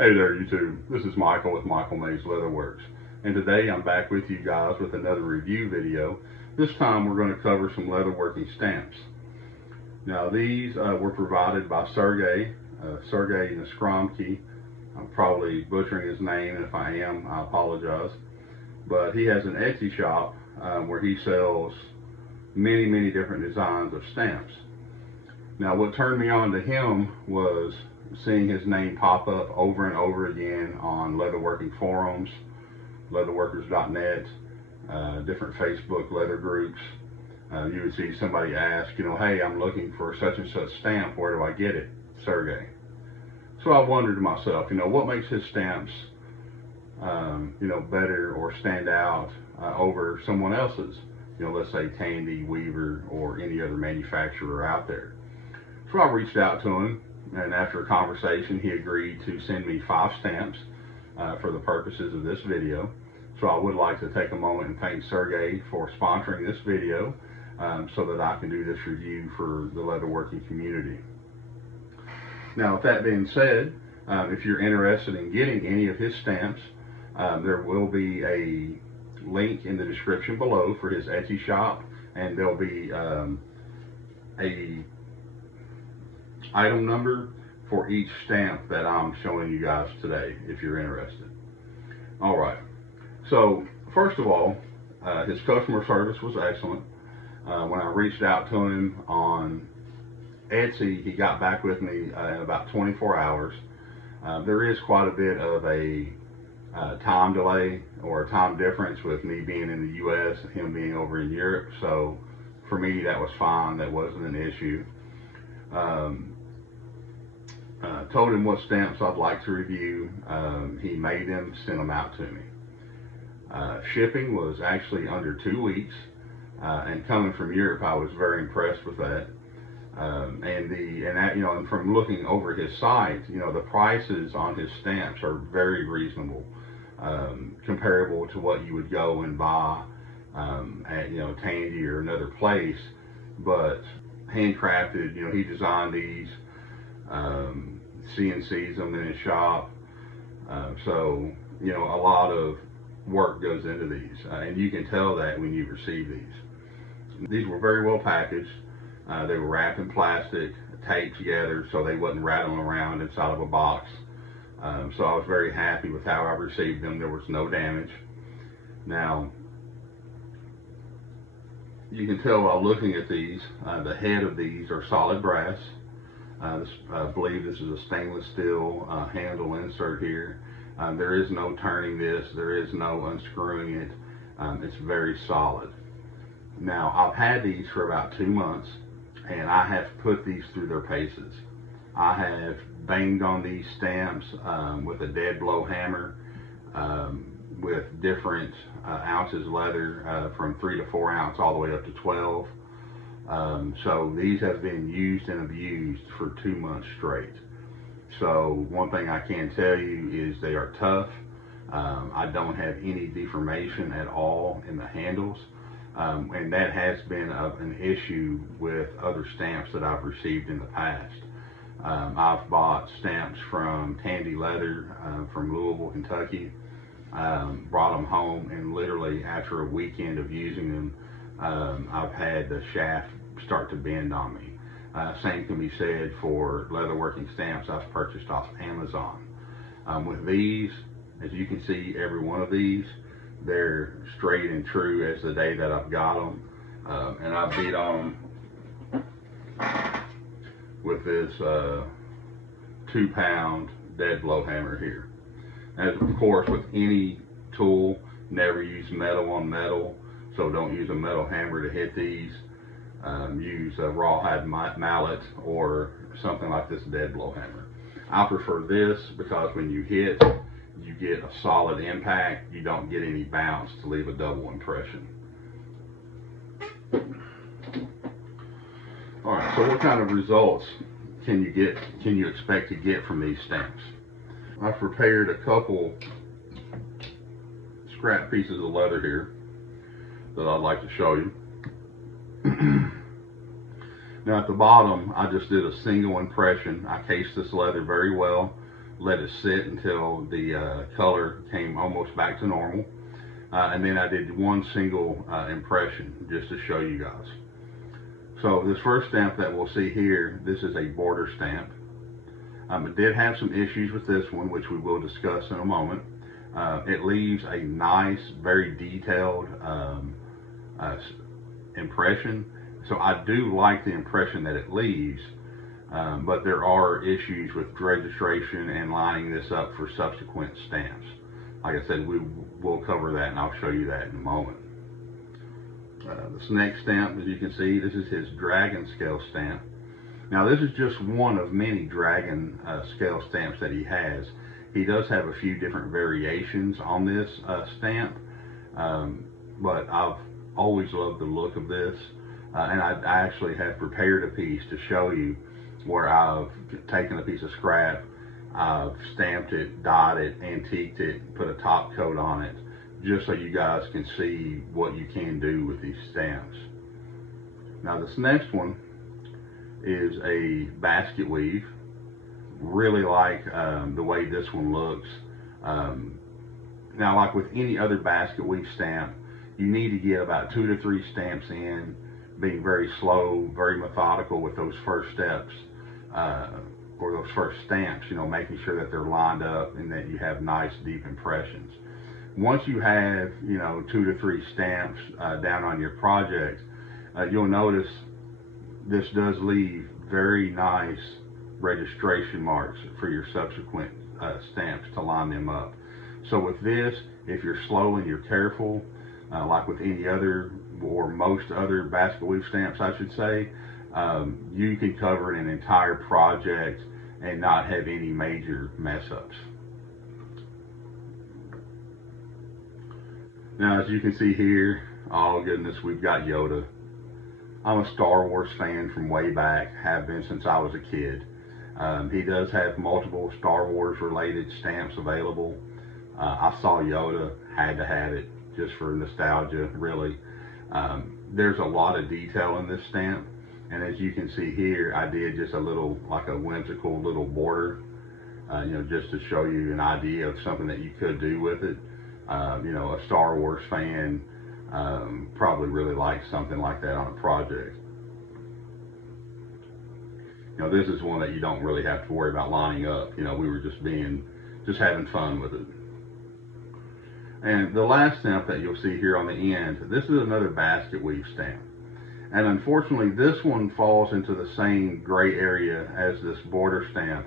Hey there YouTube, this is Michael with Michael Mays Leatherworks, and today I'm back with you guys with another review video. This time we're going to cover some leatherworking stamps. Now these were provided by Sergey Neskromniy. I'm probably butchering his name, and if I am, I apologize. But he has an Etsy shop where he sells many different designs of stamps. Now what turned me on to him was seeing his name pop up over and over again on leatherworking forums, leatherworkers.net, different Facebook leather groups. You would see somebody ask, hey, I'm looking for such and such stamp, where do I get it? Sergey. So I wondered to myself, what makes his stamps better or stand out over someone else's, let's say Tandy, Weaver, or any other manufacturer out there. So I reached out to him, and after a conversation he agreed to send me 5 stamps for the purposes of this video. So I would like to take a moment and thank Sergey for sponsoring this video so that I can do this review for the leatherworking community. Now with that being said, if you're interested in getting any of his stamps, there will be a link in the description below for his Etsy shop, and there'll be a item number for each stamp that I'm showing you guys today, if you're interested. Alright, so first of all, his customer service was excellent. When I reached out to him on Etsy, he got back with me in about 24 hours. There is quite a bit of a time delay or a time difference with me being in the US and him being over in Europe, so for me that was fine, that wasn't an issue. Told him what stamps I'd like to review. He made them, sent them out to me. Shipping was actually under 2 weeks, and coming from Europe, I was very impressed with that. And from looking over his site, the prices on his stamps are very reasonable, comparable to what you would go and buy at Tandy or another place, but handcrafted. He designed these. CNCs them in his shop, so a lot of work goes into these, and you can tell that when you receive these. These were very well packaged. They were wrapped in plastic, taped together so they wasn't rattling around inside of a box. So I was very happy with how I received them. There was no damage. Now you can tell while looking at these, the head of these are solid brass. I believe this is a stainless steel handle insert here. There is no turning this, there is no unscrewing it. It's very solid. Now I've had these for about 2 months, and I have put these through their paces. I have banged on these stamps with a dead blow hammer with different ounces leather, from 3 to 4 ounce all the way up to 12. So these have been used and abused for 2 months straight. So one thing I can tell you is they are tough. I don't have any deformation at all in the handles, and that has been an issue with other stamps that I've received in the past. I've bought stamps from Tandy Leather from Louisville, Kentucky, brought them home, and literally after a weekend of using them, I've had the shaft start to bend on me. Same can be said for leatherworking stamps I've purchased off Amazon. With these, as you can see, every one of these, they're straight and true as the day that I've got them. And I beat on them with this 2-pound dead blow hammer here. As of course with any tool, never use metal on metal. So don't use a metal hammer to hit these. Use a rawhide mallet or something like this dead blow hammer. I prefer this because when you hit, you get a solid impact. You don't get any bounce to leave a double impression. Alright, so what kind of results can you expect to get from these stamps? I've prepared a couple scrap pieces of leather here that I'd like to show you. Now at the bottom, I just did a single impression. I cased this leather very well let it sit until the color came almost back to normal. And then I did one single impression just to show you guys. So this first stamp that we'll see here, this is a border stamp. It did have some issues with this one, which we will discuss in a moment. It leaves a nice, very detailed impression. So I do like the impression that it leaves, but there are issues with registration and lining this up for subsequent stamps. Like I said, we will cover that, and I'll show you that in a moment. This next stamp, as you can see, this is his dragon scale stamp. Now this is just one of many dragon scale stamps that he has. He does have a few different variations on this stamp, but I've always loved the look of this, and I actually have prepared a piece to show you where I've taken a piece of scrap, I've stamped it, dyed it, antiqued it, put a top coat on it, just so you guys can see what you can do with these stamps. Now this next one is a basket weave. Really like the way this one looks. Now, like with any other basket weave stamp, you need to get about 2 to 3 stamps in, being very slow, very methodical with those first steps, or those first stamps, you know, making sure that they're lined up and that you have nice deep impressions. Once you have, you know, 2 to 3 stamps down on your project, you'll notice this does leave very nice registration marks for your subsequent stamps to line them up. So with this, if you're slow and you're careful, like with any other or most other basket weave stamps, I should say, you can cover an entire project and not have any major mess ups. Now, as you can see here, oh goodness, we've got Yoda. I'm a Star Wars fan from way back, have been since I was a kid. He does have multiple Star Wars related stamps available. I saw Yoda, had to have it just for nostalgia, really. There's a lot of detail in this stamp, and as you can see here, I did just a little, like a whimsical little border, you know, just to show you an idea of something that you could do with it. You know, a Star Wars fan probably really likes something like that on a project. You know, this is one that you don't really have to worry about lining up. You know, we were just having fun with it. And the last stamp that you'll see here on the end, this is another basket weave stamp. And unfortunately, this one falls into the same gray area as this border stamp,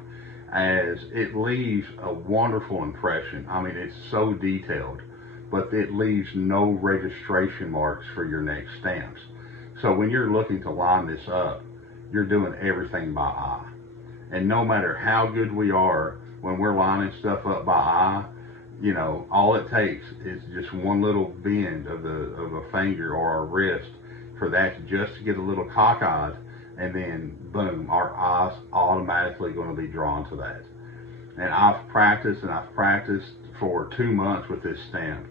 as it leaves a wonderful impression. I mean, it's so detailed, but it leaves no registration marks for your next stamps. So when you're looking to line this up, you're doing everything by eye. And no matter how good we are, when we're lining stuff up by eye, you know, all it takes is just one little bend of a finger or a wrist for that just to get a little cockeyed, and then boom, our eyes automatically going to be drawn to that. And I've practiced for 2 months with this stamp,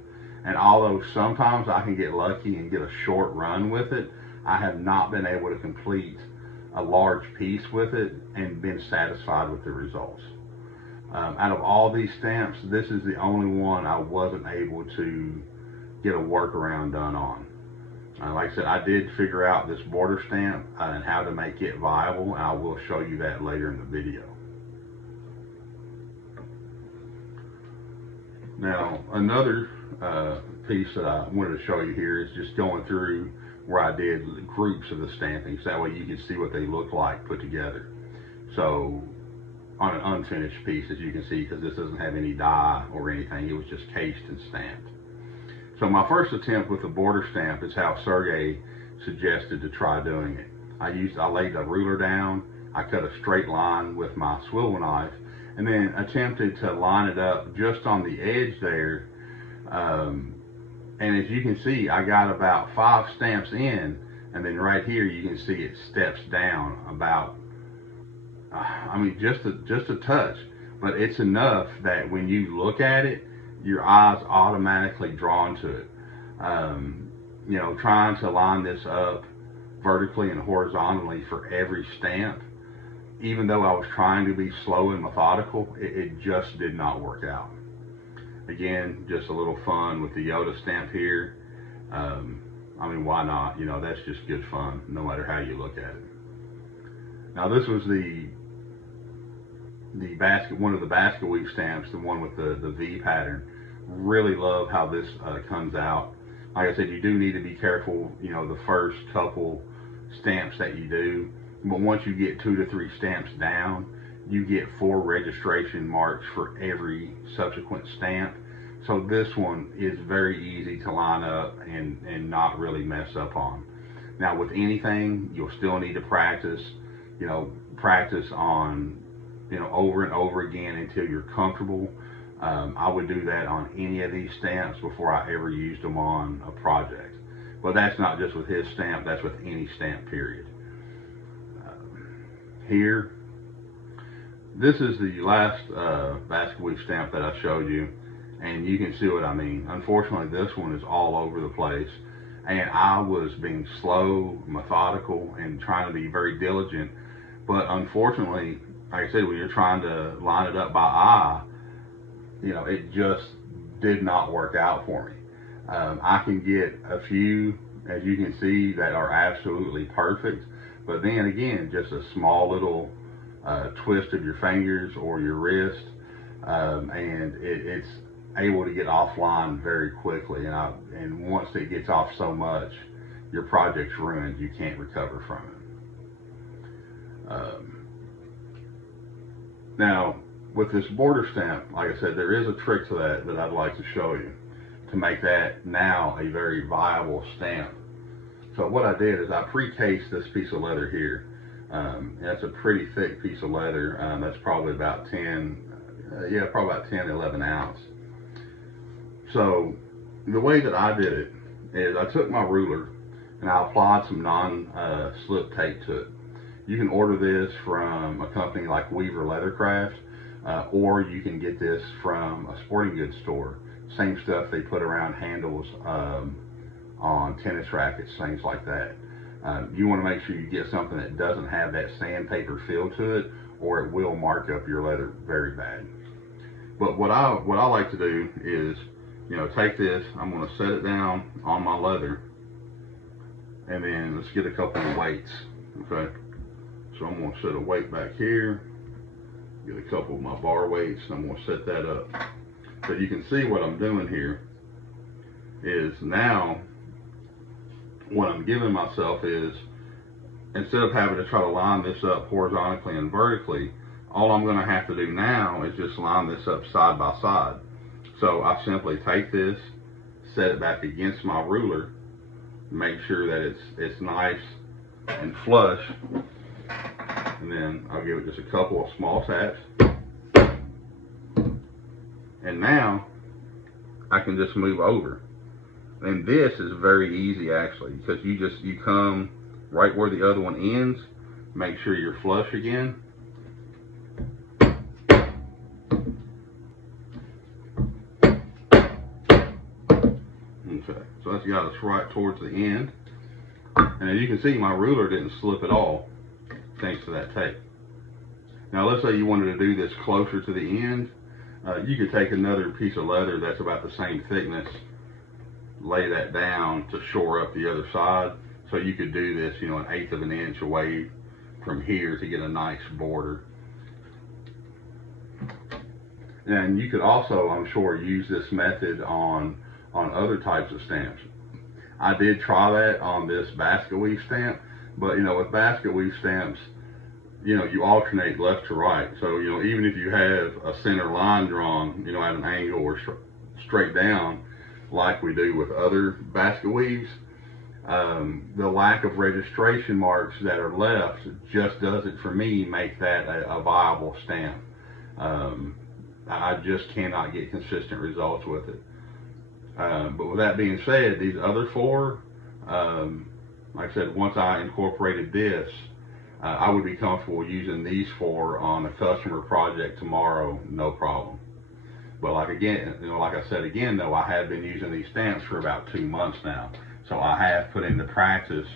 and although sometimes I can get lucky and get a short run with it, I have not been able to complete a large piece with it and been satisfied with the results. Out of all these stamps, this is the only one I wasn't able to get a workaround done on. Like I said, I did figure out this border stamp and how to make it viable, and I will show you that later in the video. Now, another piece that I wanted to show you here is just going through where I did groups of the stampings. That way you can see what they look like put together. So on an unfinished piece, as you can see, because this doesn't have any dye or anything, it was just cased and stamped. So my first attempt with the border stamp is how Sergey suggested to try doing it. I laid a ruler down, I cut a straight line with my swivel knife, and then attempted to line it up just on the edge there. And as you can see, I got about 5 stamps in, and then right here you can see it steps down about, I mean, just a touch, but it's enough that when you look at it, your eyes automatically drawn to it. You know, trying to line this up vertically and horizontally for every stamp even though I was trying to be slow and methodical, it just did not work out. Again, just a little fun with the Yoda stamp here. I mean, why not? You know, that's just good fun, no matter how you look at it. Now, this was one of the basket weave stamps, the one with the V pattern. Really love how this comes out. Like I said, you do need to be careful, you know, the first couple stamps that you do. But once you get 2 to 3 stamps down, you get 4 registration marks for every subsequent stamp. So this one is very easy to line up and not really mess up on. Now, with anything, you'll still need to practice, you know, practice on, you know, over and over again until you're comfortable. I would do that on any of these stamps before I ever used them on a project. But that's not just with his stamp, that's with any stamp, period. Here, this is the last basket weave stamp that I showed you, and you can see what I mean. Unfortunately, this one is all over the place, and I was being slow, methodical, and trying to be very diligent. But unfortunately, like I said, when you're trying to line it up by eye, you know, it just did not work out for me. I can get a few, as you can see, that are absolutely perfect, but then again, just a small little twist of your fingers or your wrist, and it's able to get offline very quickly. And once it gets off so much, your project's ruined. You can't recover from it. Now, with this border stamp, like I said, there is a trick to that I'd like to show you to make that now a very viable stamp. So what I did is I pre-cased this piece of leather here. That's a pretty thick piece of leather. That's probably about 10, probably about 10, 11 ounce. So the way that I did it is I took my ruler and I applied some non-slip tape to it. You can order this from a company like Weaver Leathercraft, or you can get this from a sporting goods store. Same stuff they put around handles on tennis rackets, things like that. You want to make sure you get something that doesn't have that sandpaper feel to it, or it will mark up your leather very bad. But what I like to do is, you know, take this, I'm going to set it down on my leather, and then let's get a couple of weights, okay? So I'm going to set a weight back here, get a couple of my bar weights, and I'm going to set that up. So you can see what I'm doing here is now what I'm giving myself is, instead of having to try to line this up horizontally and vertically, all I'm going to have to do now is just line this up side by side. So I simply take this, set it back against my ruler, make sure that it's nice and flush, and then I'll give it just a couple of small taps. And now I can just move over. And this is very easy actually, because you come right where the other one ends, make sure you're flush again. Okay, so that's got us right towards the end. And as you can see, my ruler didn't slip at all, thanks to that tape. Now let's say you wanted to do this closer to the end. You could take another piece of leather that's about the same thickness, lay that down to shore up the other side. So you could do this, you know, 1/8 of an inch away from here to get a nice border. And you could also, I'm sure, use this method on other types of stamps. I did try that on this basket weave stamp, but you know, with basket weave stamps, you know, you alternate left to right. So, you know, even if you have a center line drawn, you know, at an angle or straight down, like we do with other basket weaves, the lack of registration marks that are left just doesn't, for me, make that a viable stamp. I just cannot get consistent results with it. But with that being said, these other 4, like I said, once I incorporated this, I would be comfortable using these 4 on a customer project tomorrow, no problem. But like I said again, though, I have been using these stamps for about 2 months now, so I have put into practice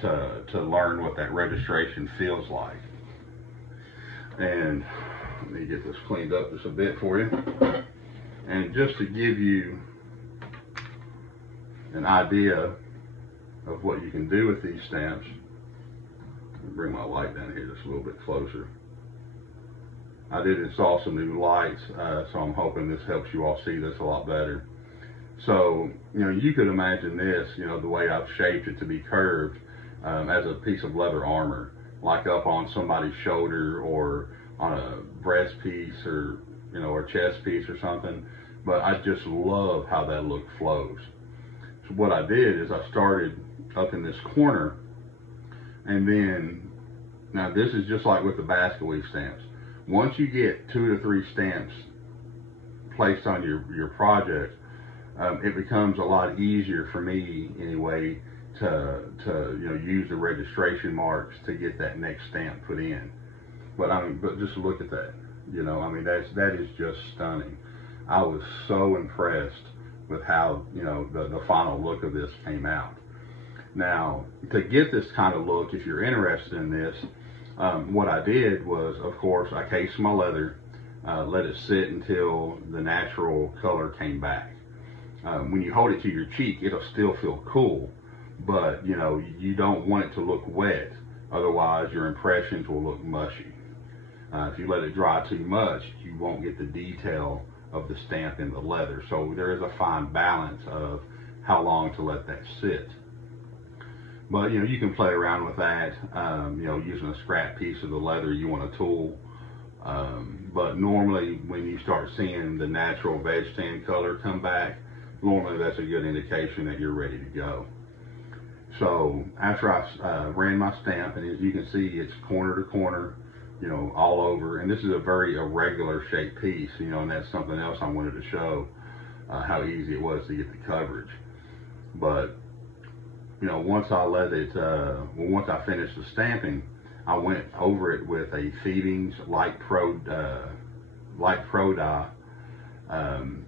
to learn what that registration feels like. And let me get this cleaned up just a bit for you. And just to give you an idea of what you can do with these stamps, I'll bring my light down here just a little bit closer. I did install some new lights, so I'm hoping this helps you all see this a lot better. So, you could imagine this, the way I've shaped it to be curved, as a piece of leather armor, like up on somebody's shoulder or on a breast piece or, or chest piece or something. But I just love how that look flows. So what I did is I started up in this corner, and then, now this is just like with the basket weave stamps. Once you get 2 to 3 stamps placed on your project, it becomes a lot easier for me anyway to use the registration marks to get that next stamp put in. But but just look at that. That is just stunning. I was so impressed with how the final look of this came out. Now, to get this kind of look, if you're interested in this, what I did was, of course, I cased my leather, let it sit until the natural color came back. When you hold it to your cheek, it'll still feel cool, but you don't want it to look wet, otherwise your impressions will look mushy. If you let it dry too much, you won't get the detail of the stamp in the leather. So there is a fine balance of how long to let that sit. But you can play around with that, using a scrap piece of the leather you want to tool. But normally when you start seeing the natural veg tan color come back, normally that's a good indication that you're ready to go. So after I ran my stamp, and as you can see, it's corner to corner, all over. And this is a very irregular shaped piece, and that's something else I wanted to show, how easy it was to get the coverage. But once I let it, once I finished the stamping, I went over it with a Feedings Light Pro dye.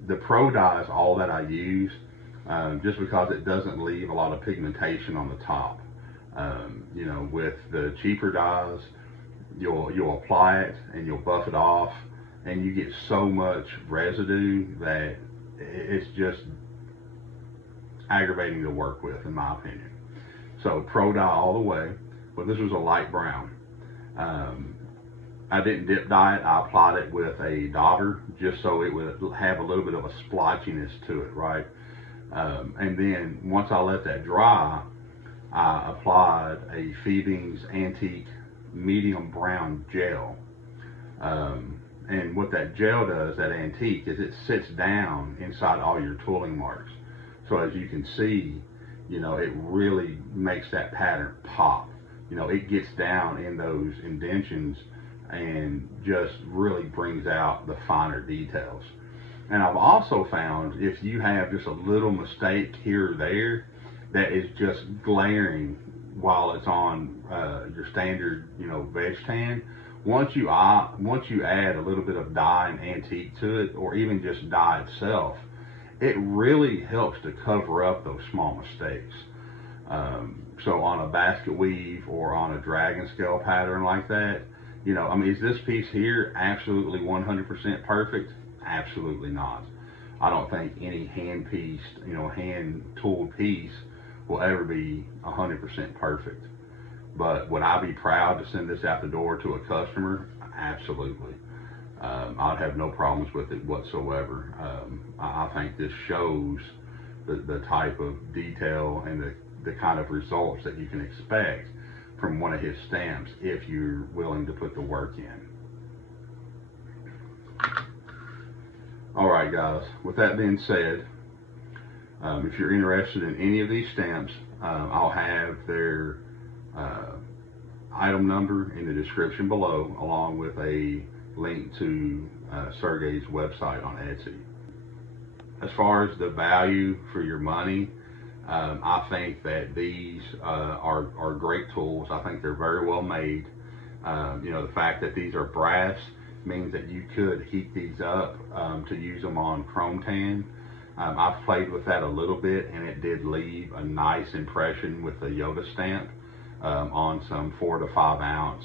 The Pro dye is all that I use, just because it doesn't leave a lot of pigmentation on the top. With the cheaper dyes, you'll apply it and you'll buff it off, and you get so much residue that it's just aggravating to work with, in my opinion. So Pro dye all the way, but this was a light brown. I didn't dip dye it. I applied it with a dauber just so it would have a little bit of a splotchiness to it, right? And then once I let that dry, I applied a Feedings Antique medium brown gel. And what that gel does, that antique, is it sits down inside all your tooling marks. So as you can see, it really makes that pattern pop. It gets down in those indentions and just really brings out the finer details. And I've also found, if you have just a little mistake here or there that is just glaring while it's on your standard, veg tan, once you add a little bit of dye and antique to it, or even just dye itself, it really helps to cover up those small mistakes. So on a basket weave or on a dragon scale pattern like that, is this piece here absolutely 100% perfect? Absolutely not. I don't think any hand-pieced, hand-tooled piece will ever be 100% perfect. But would I be proud to send this out the door to a customer? Absolutely. I'd have no problems with it whatsoever. I think this shows the type of detail and the kind of results that you can expect from one of his stamps if you're willing to put the work in. All right, guys, with that being said, if you're interested in any of these stamps, I'll have their item number in the description below, along with a link to Sergey's website on Etsy. As far as the value for your money, I think that these are great tools. I think they're very well made. The fact that these are brass means that you could heat these up to use them on chrome tan. I've played with that a little bit, and it did leave a nice impression with the Yoda stamp on some 4 to 5 ounce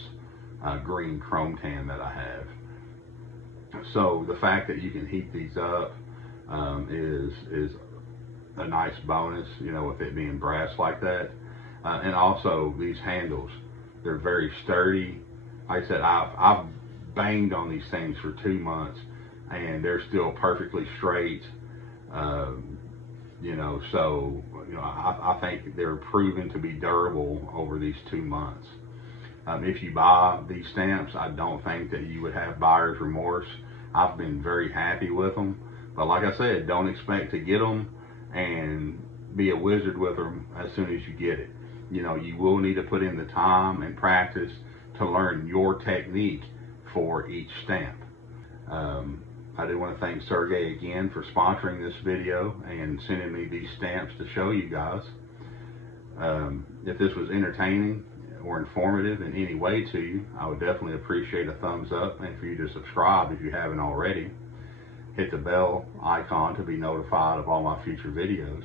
green chrome tan that I have. So the fact that you can heat these up is a nice bonus, you know, with it being brass like that. And also these handles, they're very sturdy. Like I said, I've banged on these things for 2 months and they're still perfectly straight. You know, so, you know, I think they're proven to be durable over these 2 months. If you buy these stamps, I don't think that you would have buyer's remorse. I've been very happy with them. But like I said, don't expect to get them and be a wizard with them as soon as you get it. You know, you will need to put in the time and practice to learn your technique for each stamp. I do want to thank Sergey again for sponsoring this video and sending me these stamps to show you guys. If this was entertaining or informative in any way to you, I would definitely appreciate a thumbs up, and for you to subscribe if you haven't already. Hit the bell icon to be notified of all my future videos,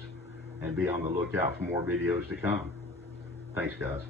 and be on the lookout for more videos to come. Thanks, guys.